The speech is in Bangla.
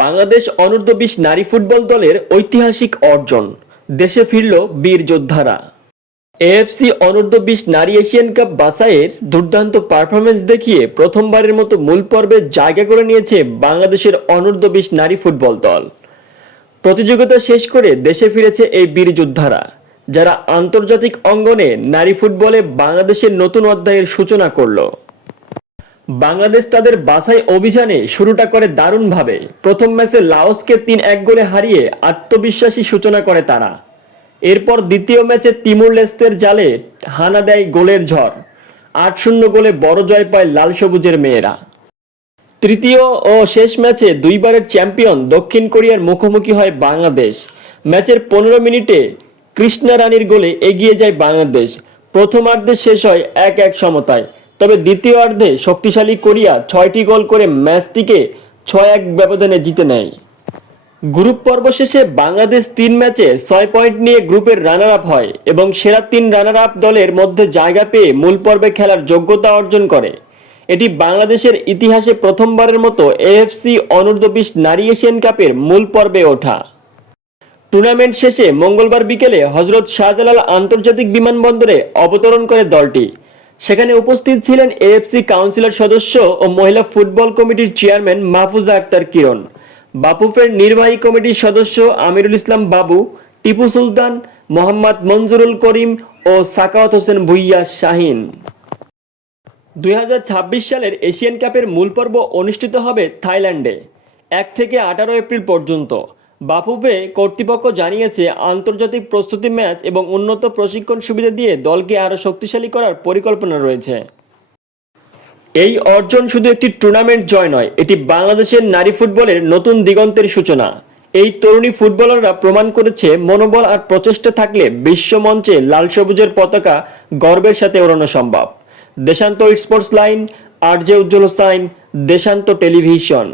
বাংলাদেশ অনূর্ধ্ব-20 নারী ফুটবল দলের ঐতিহাসিক অর্জন, দেশে ফিরল বীর যোদ্ধারা। এএফসি অনূর্ধ্ব-20 নারী এশিয়ান কাপ বাছাইয়ের দুর্দান্ত পারফরমেন্স দেখিয়ে প্রথমবারের মতো মূল পর্বে জায়গা করে নিয়েছে বাংলাদেশের অনূর্ধ্ব-20 নারী ফুটবল দল। প্রতিযোগিতা শেষ করে দেশে ফিরেছে এই বীর যোদ্ধারা, যারা আন্তর্জাতিক অঙ্গনে নারী ফুটবলে বাংলাদেশের নতুন অধ্যায়ের সূচনা করল। বাংলাদেশ তাদের বাছাই অভিযানে শুরুটা করে দারুণভাবে। প্রথম ম্যাচে লাওসকে 3-1 গোলে হারিয়ে আত্মবিশ্বাসী সূচনা করে তারা। এরপর দ্বিতীয় ম্যাচে তিমুর লেস্তের জালে হানা দেয় গোলের ঝড়। 8-0 গোলে বড় জয় পায় লাল সবুজের মেয়েরা। তৃতীয় ও শেষ ম্যাচে দুইবারের চ্যাম্পিয়ন দক্ষিণ কোরিয়ার মুখোমুখি হয় বাংলাদেশ। ম্যাচের 15 মিনিটে কৃষ্ণা রানীর গোলে এগিয়ে যায় বাংলাদেশ। প্রথমার্ধে শেষ হয় 1-1 সমতায়। তবে দ্বিতীয়ার্ধে শক্তিশালী কোরিয়া 6টি গোল করে ম্যাচটিকে 6-1 ব্যবধানে জিতে নেয়। গ্রুপ পর্ব শেষে বাংলাদেশ 3 ম্যাচে 6 পয়েন্ট নিয়ে গ্রুপের রানার আপ হয় এবং সেরা 3 রানার আপ দলের মধ্যে জায়গা পেয়ে মূল পর্বে খেলার যোগ্যতা অর্জন করে। এটি বাংলাদেশের ইতিহাসে প্রথমবারের মতো এএফসি অনূর্ধ্ব-20 নারী এশিয়ান কাপের মূল পর্বে ওঠা। টুর্নামেন্ট শেষে মঙ্গলবার বিকেলে হযরত শাহজালাল আন্তর্জাতিক বিমানবন্দরে অবতরণ করে দলটি। সেখানে উপস্থিত ছিলেন এএফসি কাউন্সিলর সদস্য ও মহিলা ফুটবল কমিটির চেয়ারম্যান মাহফুজা আক্তার কিরণ, বাফুফের নির্বাহী কমিটির সদস্য আমিরুল ইসলাম বাবু, টিপু সুলতান, মোহাম্মদ মঞ্জুরুল করিম ও সাখাওয়াত হোসেন ভুইয়া শাহিন। 2026 সালের এশিয়ান কাপের মূল পর্ব অনুষ্ঠিত হবে থাইল্যান্ডে 1 থেকে 18 এপ্রিল পর্যন্ত। বাফুফে কর্তৃপক্ষ জানিয়েছে, আন্তর্জাতিক প্রস্তুতি ম্যাচ এবং উন্নত প্রশিক্ষণ সুবিধা দিয়ে দলকে আরও শক্তিশালী করার পরিকল্পনা রয়েছে। এই অর্জন শুধু একটি টুর্নামেন্ট জয় নয়, এটি বাংলাদেশের নারী ফুটবলের নতুন দিগন্তের সূচনা। এই তরুণী ফুটবলাররা প্রমাণ করেছে, মনোবল আর প্রচেষ্টা থাকলে বিশ্ব মঞ্চে লাল সবুজের পতাকা গর্বের সাথে ওড়ানো সম্ভব। দেশান্ত স্পোর্টস লাইন, আরজে উজ্জ্বল হোসাইন, দেশান্ত টেলিভিশন।